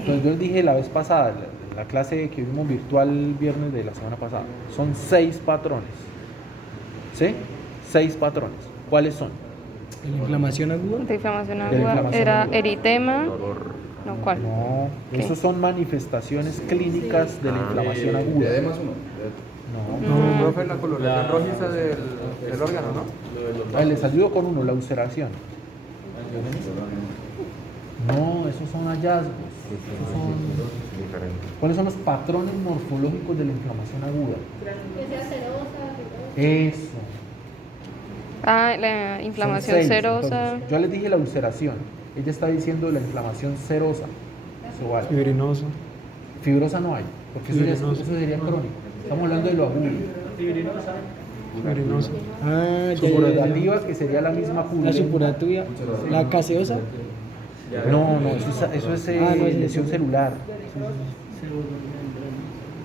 Entonces yo les dije la vez pasada, la clase que vimos virtual el viernes de la semana pasada, son 6 patrones. ¿Sí? 6 patrones. ¿Cuáles son? La inflamación aguda. De inflamación De la aguda inflamación era aguda. eritema. No, ¿cuál? No, ¿Qué? esos son manifestaciones clínicas de la inflamación aguda. ¿De más uno? No. No, profe, la coloración rojiza del órgano, ¿no? Ay, les ayudo con uno, la ulceración. No, esos son hallazgos. Esos son... ¿Cuáles son los patrones morfológicos de la inflamación aguda? Eso. Ah, la Son inflamación 6. serosa. Entonces, yo les dije la ulceración. Ella está diciendo la inflamación serosa. Eso vale. Fibrinosa. Fibrosa no hay, porque eso sería crónico. Estamos hablando de lo agudo. Fibrinosa. Supurativa, que sería la misma La purulenta. supurativa. La caseosa. No, eso es lesión celular.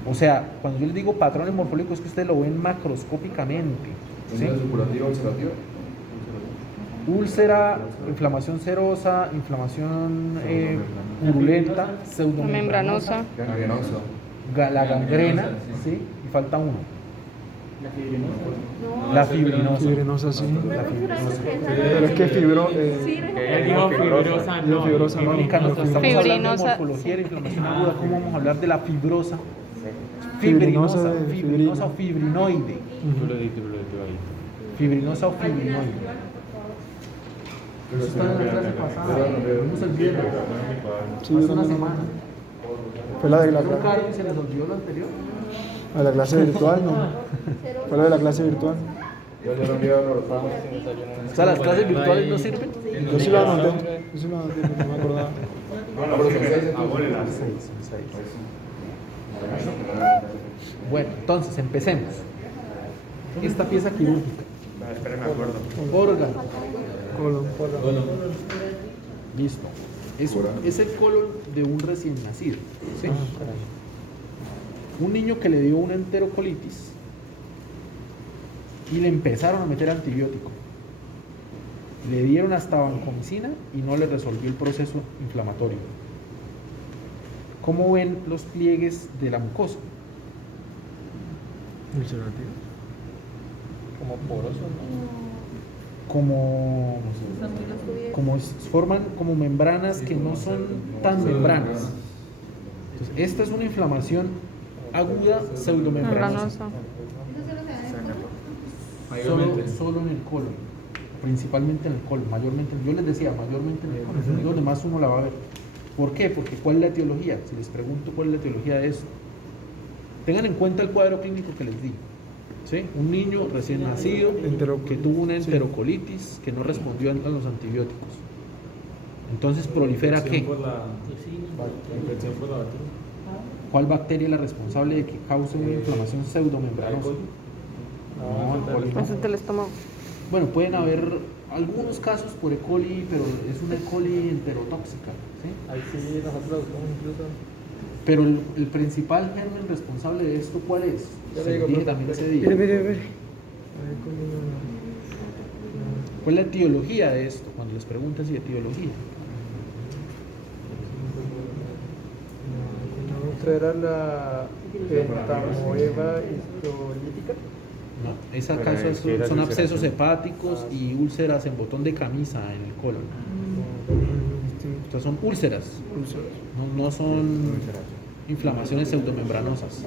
O sea, cuando yo les digo patrones morfológicos, es que ustedes lo ven macroscópicamente. ¿Sí? ¿Supurativa, ulcerativa? Úlcera, inflamación serosa, inflamación purulenta, pseudomembranosa, Membranosa. la gangrena, ¿sí? Y falta uno. La fibrinosa. Fibrinosa, sí. La fibrinosa. Pero es que fibrosa no. Fibrosa no. Mónica, no estamos hablando de Fibrinosa. morfología de inflamación aguda. ¿Cómo vamos a hablar de la fibrosa? Fibrinosa Fibrinosa, de fibrinosa o fibrinoide. Fibrinosa o fibrinoide. Eso está en la clase pasada. Lo vimos el viernes. Sí, Hace una semana. Fue la de la ¿Nunca a clase. alguien se les olvidó lo anterior? A la clase virtual, no. Fue la de la clase virtual. Yo lo envío a los ramos. O sea, las clases virtuales no sirven. Yo sí lo anoté. No me acordaba. No, pero son 6 Seis. Bueno, entonces empecemos. Esta pieza quirúrgica. Espera, me acuerdo. Órgano. Colon. Listo. Es el colon de un recién nacido. ¿Sí? Un niño que le dio una enterocolitis y le empezaron a meter antibiótico. Le dieron hasta vancomicina y no le resolvió el proceso inflamatorio. ¿Cómo ven los pliegues de la mucosa? Ulcerativa. Como poroso, ¿no? Como forman como membranas que no son tan membranas. Entonces, esta es una inflamación aguda pseudomembranosa. Membranosa. Solo en el colon, principalmente en el colon, mayormente, yo les decía, mayormente en el colon, es donde más uno la va a ver. ¿Por qué? Porque ¿cuál es la etiología? Si les pregunto cuál es la etiología de esto, tengan en cuenta el cuadro clínico que les di. ¿Sí? Un niño recién nacido que tuvo una enterocolitis que no respondió a los antibióticos. Entonces prolifera ¿qué? ¿Cuál bacteria es la responsable de que cause una inflamación pseudomembranosa? No, el coli no. Eso es del estómago. Bueno, pueden haber algunos casos por E. coli, pero es una E. coli enterotóxica. ¿Sí? Ahí sí, nosotros lo buscamos incluso. Pero el principal germen responsable de esto, ¿cuál es? Ya Se le digo, dije profe. también ese día. Mire. ¿Cuál es la etiología de esto? Cuando les preguntan si etiología. ¿Esta era la pentamoeba histolítica? No, ese caso son abscesos hepáticos y úlceras en botón de camisa en el colon. Estas son úlceras, no son inflamaciones pseudomembranosas.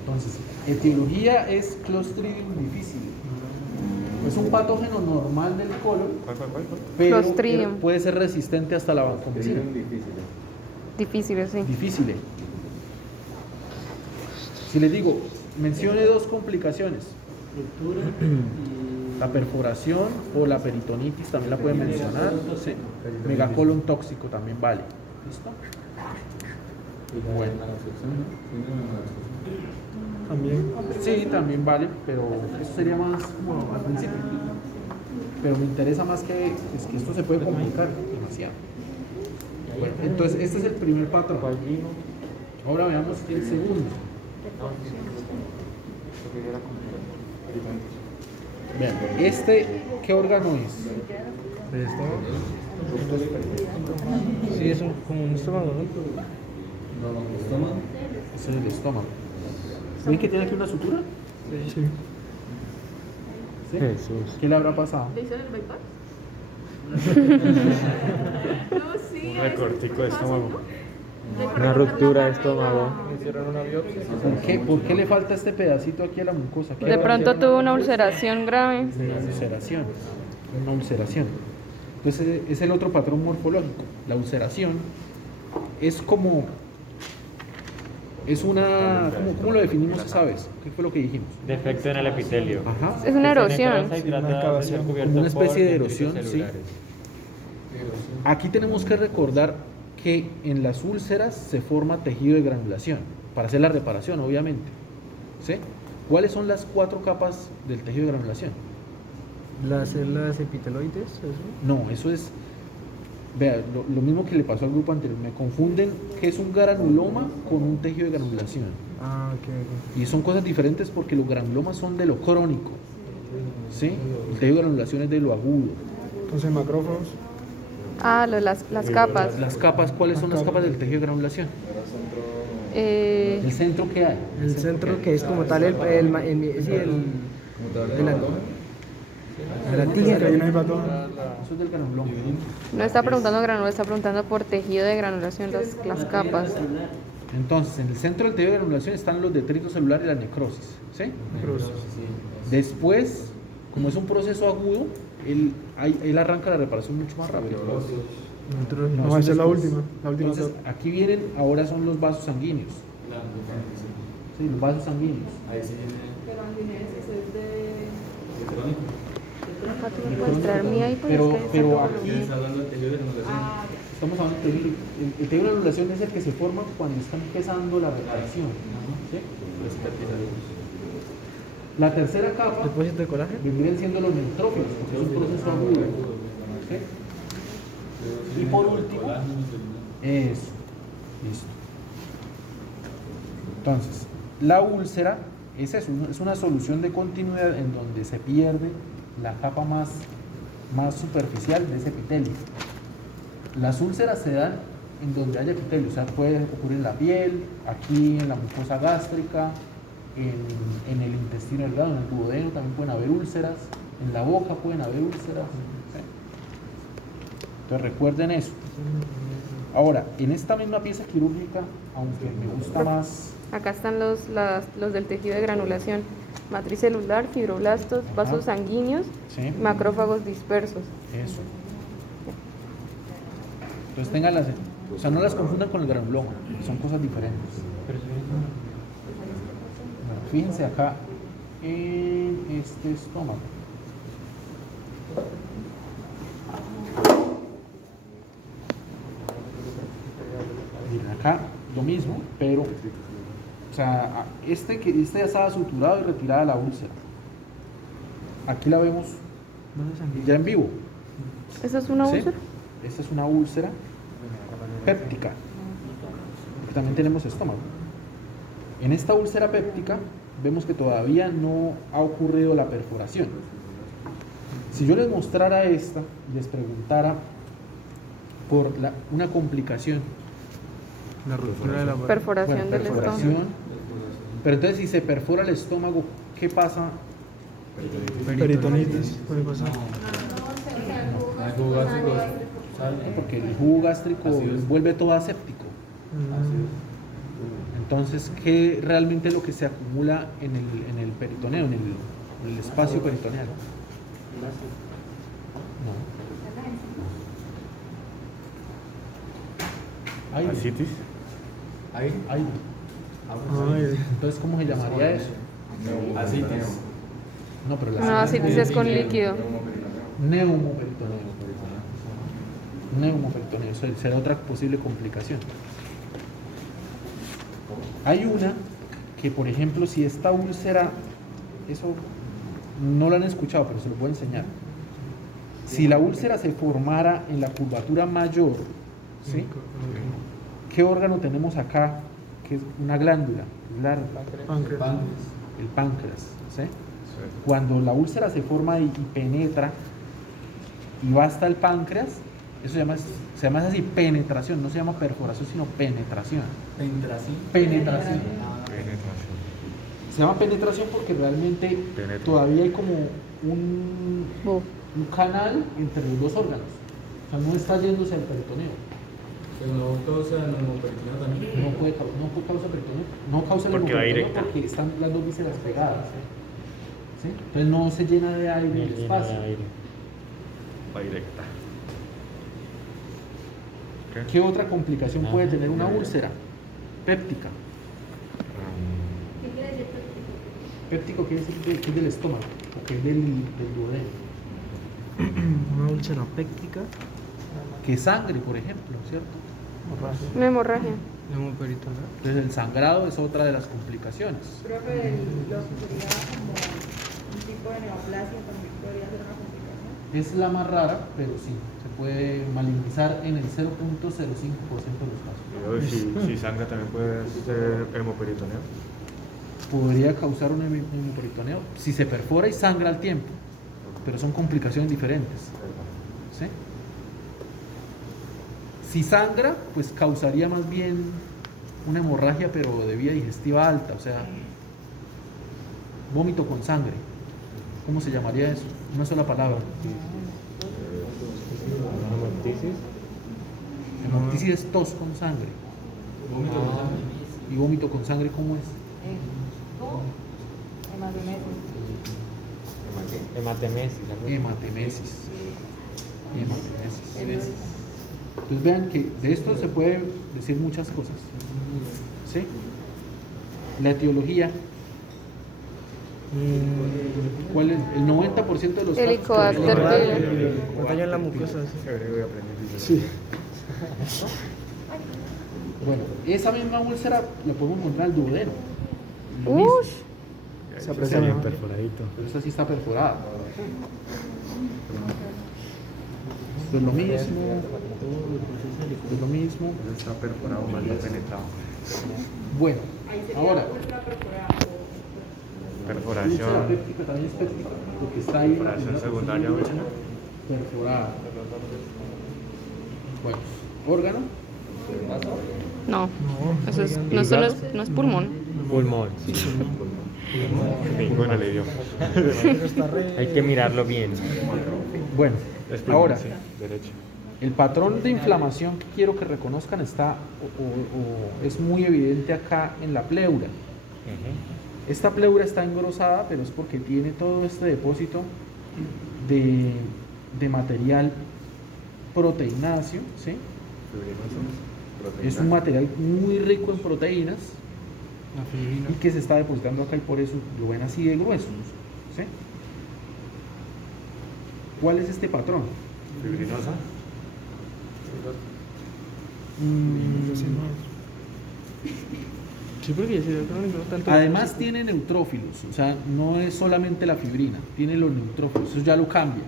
Entonces, etiología es Clostridium difficile. Es un patógeno normal del colon, pero Clostridium. puede ser resistente hasta la vancomicina. Difícil, sí. Difícil. Si les digo, mencione 2 complicaciones. La perforación o la peritonitis también la pueden mencionar. Sí. Megacolon tóxico también vale. ¿Listo? Bueno. También. Sí, también vale, pero eso sería más como al principio. Pero me interesa más que, es que esto se puede complicar demasiado. Bueno, entonces este es el primer patrón. Ahora veamos el segundo. Vean, ¿qué órgano es? ¿El estómago? Sí, eso, como un estómago, ¿no? Ese es el estómago. ¿Ven que tiene aquí una sutura? Sí. ¿Sí? Jesús. ¿Qué le habrá pasado? ¿Le hicieron el bypass? No, sí. Un recortico de estómago. Una ruptura de estómago. Hicieron una biopsia. ¿Por qué le falta este pedacito aquí a la mucosa? ¿Qué De pronto tuvo una ulceración grave. Una ulceración. Una ulceración. Entonces es el otro patrón morfológico. La ulceración es como... Es una... ¿Cómo lo definimos esa vez? ¿Qué fue lo que dijimos? Defecto en el epitelio. Ajá. Es una erosión. Como una especie de erosión, sí. Aquí tenemos que recordar que en las úlceras se forma tejido de granulación para hacer la reparación, obviamente. ¿Sí? ¿Cuáles son las 4 capas del tejido de granulación? ¿Las células epiteloides? ¿Eso? No, eso es... Vea, lo mismo que le pasó al grupo anterior. Me confunden qué es un granuloma con un tejido de granulación. Ah, ok. Y son cosas diferentes porque los granulomas son de lo crónico. ¿Sí? El tejido de granulación es de lo agudo. Entonces, macrófagos. Ah, las capas. Las capas, ¿cuáles son las capas del tejido de granulación? Eh, ¿El centro qué hay? El centro que es como tal el la tija que hay una hepatoma. Eso es del granuloma. no está preguntando granuloma, está preguntando por tejido de granulación, las capas. Entonces, en el centro del tejido de granulación están los detritos celulares y la necrosis. ¿Sí? Después, como es un proceso agudo, él arranca la reparación mucho más rápido. No, esa es la después. última. La última Entonces, aquí vienen, ahora son los vasos sanguíneos. Sí, los vasos sanguíneos. Pero anginesis es de... ¿Tú me puedes traer mía ahí? Pues Pero es que aquí hablando del tejido de granulación. estamos hablando del tejido. El tejido de granulación es el que se forma cuando está empezando la reparación. ¿Sí? La tercera capa ¿Depósito de colágeno? vendrían siendo los neutrófilos, porque es un proceso agudo. ¿Sí? Y por último, eso. Listo. Entonces, la úlcera es eso, es una solución de continuidad en donde se pierde la capa más superficial de ese epitelio. Las úlceras se dan en donde haya epitelio, o sea, puede ocurrir en la piel, aquí en la mucosa gástrica, en el intestino delgado, en el duodeno también pueden haber úlceras, en la boca pueden haber úlceras. ¿Sí? Entonces recuerden eso. Ahora, en esta misma pieza quirúrgica, aunque me gusta más... Acá están los del tejido de granulación. Matriz celular, fibroblastos, vasos sanguíneos, Sí. macrófagos dispersos. Eso. Entonces tenganlas, o sea, no las confundan con el granuloma, son cosas diferentes. Bueno, fíjense acá en este estómago. Miren, acá lo mismo, pero, o sea, este ya estaba suturado y retirada la úlcera. Aquí la vemos ya en vivo. ¿Eso es una ¿Sí? úlcera? Esta es una úlcera péptica, porque también tenemos estómago. En esta úlcera péptica vemos que todavía no ha ocurrido la perforación. Si yo les mostrara esta y les preguntara por una complicación, La ruptura de la Perforación bueno, del perforación, estómago. pero entonces si se perfora el estómago, ¿qué pasa? peritonitis. Puede pasar. Porque el jugo gástrico vuelve todo aséptico. Entonces, ¿qué realmente es lo que se acumula en el peritoneo, en el espacio peritoneal? No. Aire. ¿Asitis? Aire. Ay, Entonces, ¿cómo se llamaría eso? Asitis. No, pero No, asitis es con líquido. Neumoperitoneo. Neumoperitoneo, eso será otra posible complicación. Hay una que, por ejemplo, si esta úlcera, eso no lo han escuchado, pero se lo puedo enseñar. Si la úlcera se formara en la curvatura mayor, ¿sí? ¿Qué órgano tenemos acá? Que es una glándula, el páncreas. páncreas, ¿sí? Cuando la úlcera se forma y penetra y va hasta el páncreas, eso se llama así, penetración, no se llama perforación, sino penetración. Penetración. Se llama penetración porque realmente todavía hay como un canal entre los dos órganos. O sea, no está yéndose al peritoneo. Pero no causa neumoperitoneo también. No causa peritoneo. No causa Porque va neumoperitoneo directa. porque están las dos vísceras pegadas. ¿Sí? Entonces no se llena de aire el espacio. Va directa. ¿Qué otra complicación puede tener una úlcera? Péptica. ¿Qué quiere decir péptico? Péptico quiere decir que es del estómago o que es del duodeno. Una úlcera péptica. Que sangre, por ejemplo, ¿cierto? Una hemorragia. Neumoperitoneo. Entonces el sangrado es otra de las complicaciones. Profe, lo que sería como un tipo de neoplasia también podría ser una complicación. Es la más rara, pero sí, se puede malignizar en el 0.05% de los casos. Si sangra también puede ser hemoperitoneo. Podría causar un hemoperitoneo si se perfora y sangra al tiempo, pero son complicaciones diferentes. ¿Sí? Si sangra, pues causaría más bien una hemorragia, pero de vía digestiva alta, o sea, vómito con sangre. ¿Cómo se llamaría eso? Una sola palabra. Hemoptisis es tos con sangre. ¿Y vómito con sangre cómo es? Hematemesis. Hematemesis. Hematemesis. Entonces vean que de esto se puede decir muchas cosas. ¿Sí? La etiología. ¿Cuál es? El 90% de los Helicobacter pylori. Batalla en la mucosa. Sí. Bueno, esa misma úlcera la podemos encontrar al duodeno. Lo mismo, Ush. Se aprecia bien mejor. perforadito. pero esa sí está perforada. Pues lo mismo. Es lo mismo. Está perforado, mal penetrado. Bueno, Ahí sería ahora. ultra perforada. La Perforación. péptica también es péptica, porque está ahí en la Perforación primera secundaria, posición, ¿ves? perforada. Bueno, órgano. No, eso no es pulmón. Pulmón, sí. Ninguno le dio. Hay que mirarlo bien. Bueno, ahora, Sí, derecho. el patrón de inflamación que quiero que reconozcan está o es muy evidente acá en la pleura. Esta pleura está engrosada, pero es porque tiene todo este depósito de material proteináceo, ¿sí? Es un material muy rico en proteínas La fibrina. y que se está depositando acá y por eso lo ven así de grueso, ¿sí? ¿Cuál es este patrón? Fibrinosa. Sí, porque ya se ve crónico, no tanto. Además tiene neutrófilos, o sea, no es solamente la fibrina, tiene los neutrófilos, eso ya lo cambia,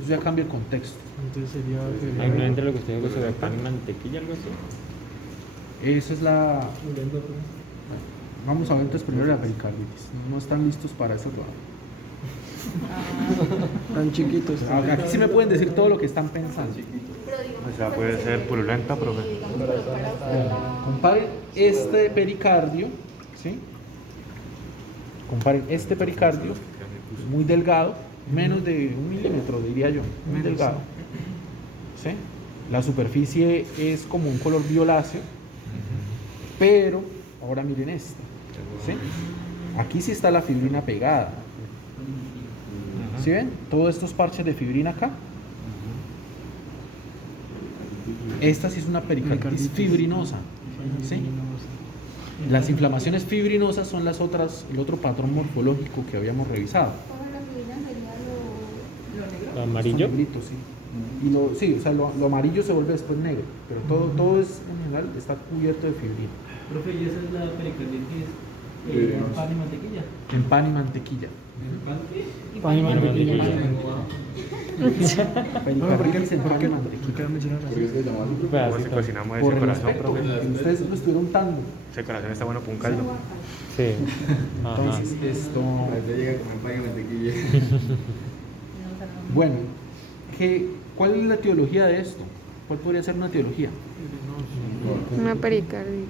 eso ya cambia el contexto. Entonces sería. Ahí no entra lo que usted dijo sobre pan y mantequilla, algo así. Esa es la... Vamos a ver entonces primero la pericarditis, no están listos para eso todavía. Tan chiquitos. Aquí sí me pueden decir todo lo que están pensando. O sea, puede ser purulenta, profe. Comparen este pericardio, ¿sí? Comparen este pericardio, muy delgado, menos de 1 milímetro, diría yo, muy delgado. ¿Sí? La superficie es como un color violáceo, pero ahora miren este, ¿sí? Aquí sí está la fibrina pegada. ¿Sí ven? Todos estos parches de fibrina acá. Esta sí es una pericarditis fibrinosa, ¿sí? Las inflamaciones fibrinosas son las otras, el otro patrón morfológico que habíamos revisado. ¿Cómo la fibrina sería lo negro? ¿Lo amarillo? Estos negritos, sí. Y sí, o sea, lo amarillo se vuelve después negro, pero todo es, en general, está cubierto de fibrina. Profe, ¿y esa es la pericarditis pan y mantequilla? En pan y mantequilla. ¿En pan qué? Pan y mantequilla. Pericarditis en pan de mantequilla. Un ¿Cómo pedacito. si cocinamos Por ese el corazón, aspecto, profe? que ustedes lo estuvieron untando. Ese corazón está bueno para un caldo. Sí. Ajá. Entonces, esto. Ya llega a comer pan y mantequilla. Bueno, ¿cuál es la etiología de esto? ¿Cuál podría ser una etiología? Una pericarditis.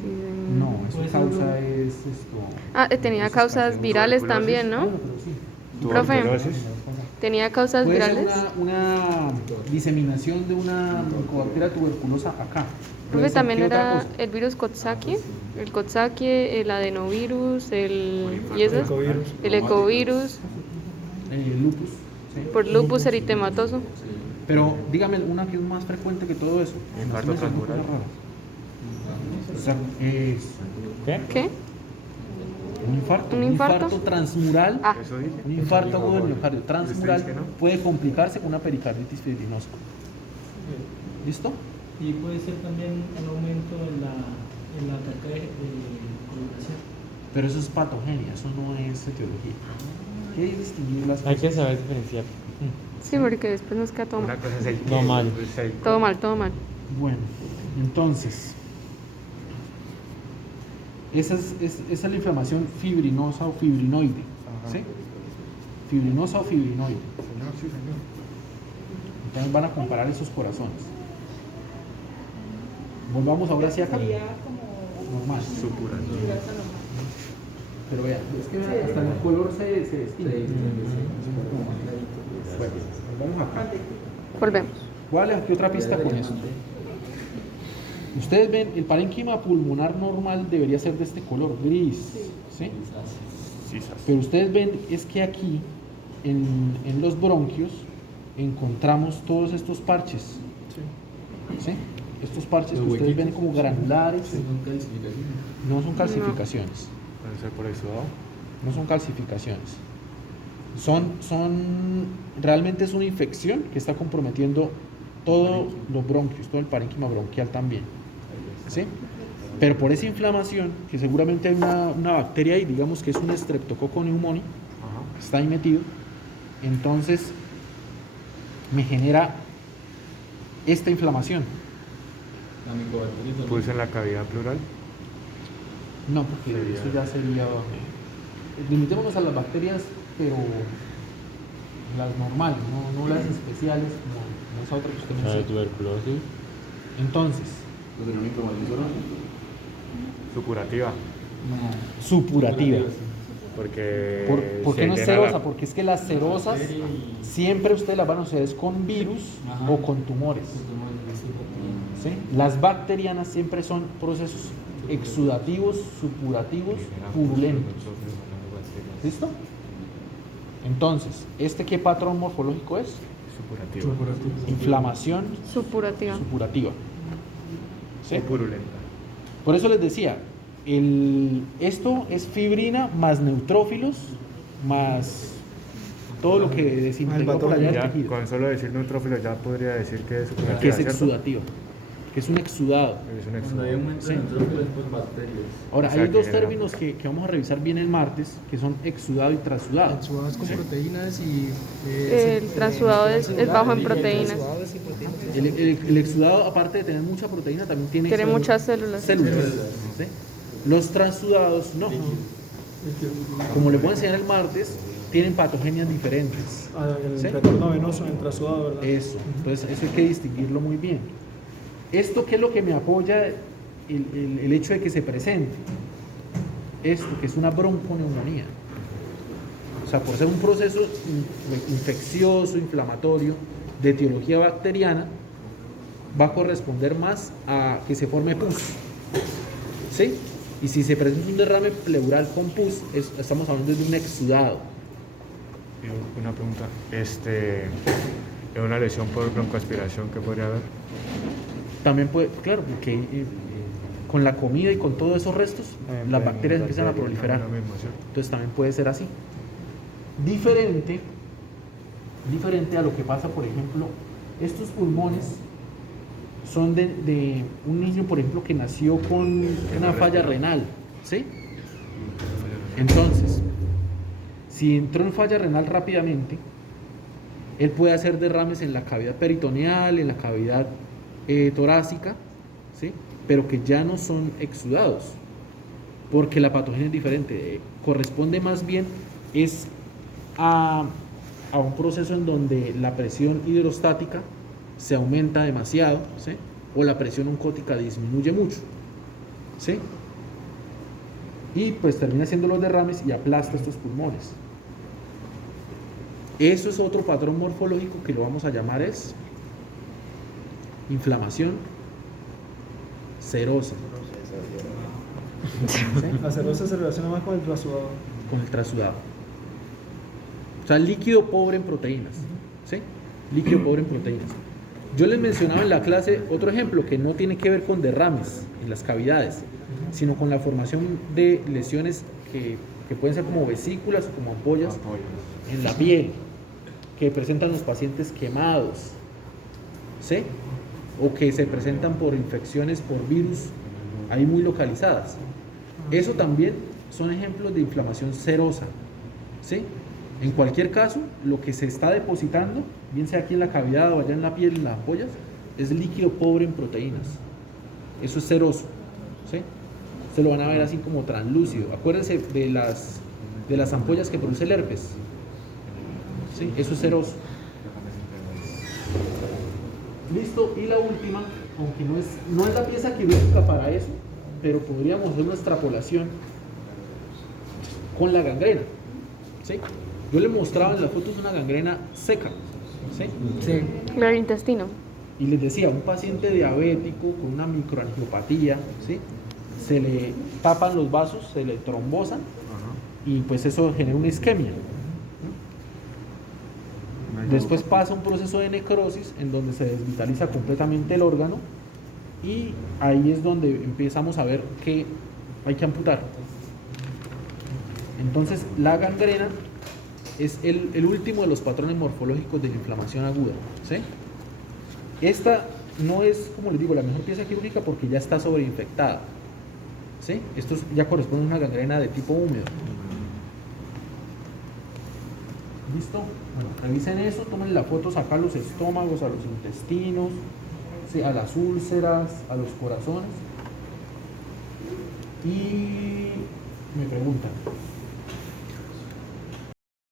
No, su causa es esto. Ah, tenía causas virales también, ¿no? Bueno, pero sí. Profe. Tuberculosis. Tenía causas Puede ser virales. una diseminación de una mycobacteria tuberculosa acá. Puede Profe, ser también que otra era cosa. el virus Coxsackie, el Coxsackie, el adenovirus, ¿y eso? El ecovirus, Lupus. ¿sí? por lupus eritematoso. Pero dígame una que es más frecuente que todo eso. Infarto Así me son transmural. cosas raras. O sea, ¿Qué? ¿Qué? un infarto. ¿Un infarto? transmural. Ah, Eso dije. Un infarto agudo del miocardio transmural ¿Usted dice que no? puede complicarse con una pericarditis fibrinosa. ¿Listo? Y puede ser también un aumento en la carga de coloración. Pero eso es patogenia, eso no es etiología. Hay que distinguir las Hay cosas. que saber diferenciar. sí, porque después nos queda todo Una mal. cosa es el No, mal. Todo mal, todo mal. Bueno, entonces, esa es la inflamación fibrinosa o fibrinoide. ¿Sí? Fibrinosa o fibrinoide. Entonces van a comparar esos corazones. Volvamos ahora hacia acá. Sería como Normal. grasa normal. Pero vean, es que hasta el color se distingue. Bueno, vamos acá. Volvemos. Voy a darle aquí otra pista con esto. Ustedes ven, el parénquima pulmonar normal debería ser de este color, gris. ¿Sí? Pero ustedes ven, es que aquí, en los bronquios, encontramos todos estos parches. ¿Sí? Estos parches que ustedes ven como granulares, no son calcificaciones. Puede ser por exudado. No son calcificaciones. Realmente es una infección que está comprometiendo todos los bronquios, todo el parénquima bronquial también. ¿Sí? Pero por esa inflamación, que seguramente hay una bacteria ahí, digamos que es un Streptococcus pneumoniae, está ahí metido, entonces me genera esta inflamación. La micobacteria también. Pulso en la cavidad pleural. No, porque eso ya sería... limitémonos a las bacterias, pero las normales, no las especiales como esa otra que usted La de mencionó. tuberculosis. Entonces, ¿Puede tener una inflamación solo? Supurativa. supurativa. Porque. ¿Por qué se no es llena serosa? la- Porque es que las serosas siempre ustedes las van a asociar es con virus o con tumores. ¿Sí? Las bacterianas siempre son procesos exudativos, supurativos, purulentos. ¿Listo? Entonces, ¿qué patrón morfológico es? Supurativa. Inflamación Supurativa. supurativa. ¿Sí? O purulenta. Por eso les decía, esto es fibrina más neutrófilos más todo lo que desintegró por allá del Ya, tejido, con solo decir neutrófilo ya podría decir que es supurativa. que es ¿cierto? exudativa, que es un exudado. Es un Cuando hay exudado. aumento Sí. de neutrófilos por bacterias. Ahora, O sea, hay que dos genera- términos que vamos a revisar bien el martes, que son exudado y transudado. Exudados con proteínas y... El transudado es bajo en proteínas. El exudado, aparte de tener mucha proteína, también tiene Muchas células. ¿sí? Los transudados no. Como les voy a enseñar el martes, tienen patogenias diferentes. El ¿Sí? retorno venoso en el trasudado, ¿verdad? Eso, entonces eso hay que distinguirlo muy bien. ¿Esto qué es lo que me apoya el hecho de que se presente? Esto, que es una bronconeumonía. O sea, por ser un proceso infeccioso, inflamatorio, de etiología bacteriana, va a corresponder más a que se forme pus. ¿Sí? Y si se presenta un derrame pleural con pus, estamos hablando de un exudado. Una pregunta. Una lesión por broncoaspiración, ¿qué podría haber? También puede, claro, porque con la comida y con todos esos restos, las bacterias empiezan a proliferar. Lo mismo, ¿cierto? Entonces también puede ser así. Diferente a lo que pasa, por ejemplo, estos pulmones son de un niño, por ejemplo, que nació con una falla renal, ¿sí? Entonces, si entró en falla renal rápidamente, Él puede hacer derrames en la cavidad peritoneal, en la cavidad torácica, ¿sí? Pero que ya no son exudados, porque la patogenia es diferente. Corresponde más bien es a un proceso en donde la presión hidrostática se aumenta demasiado, ¿sí? O la presión oncótica disminuye mucho, ¿sí? Y pues termina haciendo los derrames y aplasta estos pulmones. Eso es otro patrón morfológico que lo vamos a llamar es inflamación serosa. ¿Sí? La serosa se relaciona más con el trasudado. Con el trasudado. O sea, líquido pobre en proteínas. ¿Sí? Líquido pobre en proteínas. Yo les mencionaba en la clase otro ejemplo que no tiene que ver con derrames en las cavidades, sino con la formación de lesiones que pueden ser como vesículas o como ampollas en la piel, que presentan los pacientes quemados, ¿sí? O que se presentan por infecciones por virus ahí muy localizadas. Eso también son ejemplos de inflamación serosa, ¿sí? En cualquier caso, lo que se está depositando, bien sea aquí en la cavidad o allá en la piel, en las ampollas, es líquido pobre en proteínas. Eso es seroso, ¿sí? Se lo van a ver así como translúcido. Acuérdense de las ampollas que produce el herpes, ¿sí? Eso es seroso. Listo, y la última, aunque no es la pieza quirúrgica para eso, pero podríamos hacer una extrapolación con la gangrena, ¿sí? Yo le mostraba en las fotos una gangrena seca, ¿sí? Sí. El intestino. Y les decía, un paciente diabético con una microangiopatía, ¿sí? Se le tapan los vasos, se le trombosan y pues eso genera una isquemia. Después pasa un proceso de necrosis en donde se desvitaliza completamente el órgano y ahí es donde empezamos a ver que hay que amputar. Entonces la gangrena es el último de los patrones morfológicos de la inflamación aguda, ¿sí? Esta no es, como les digo, la mejor pieza quirúrgica porque ya está sobreinfectada, ¿sí? Esto ya corresponde a una gangrena de tipo húmedo. ¿Listo? Bueno, revisen eso, tomen la foto, sacar los estómagos, a los intestinos, ¿sí? A las úlceras, a los corazones. Y me preguntan,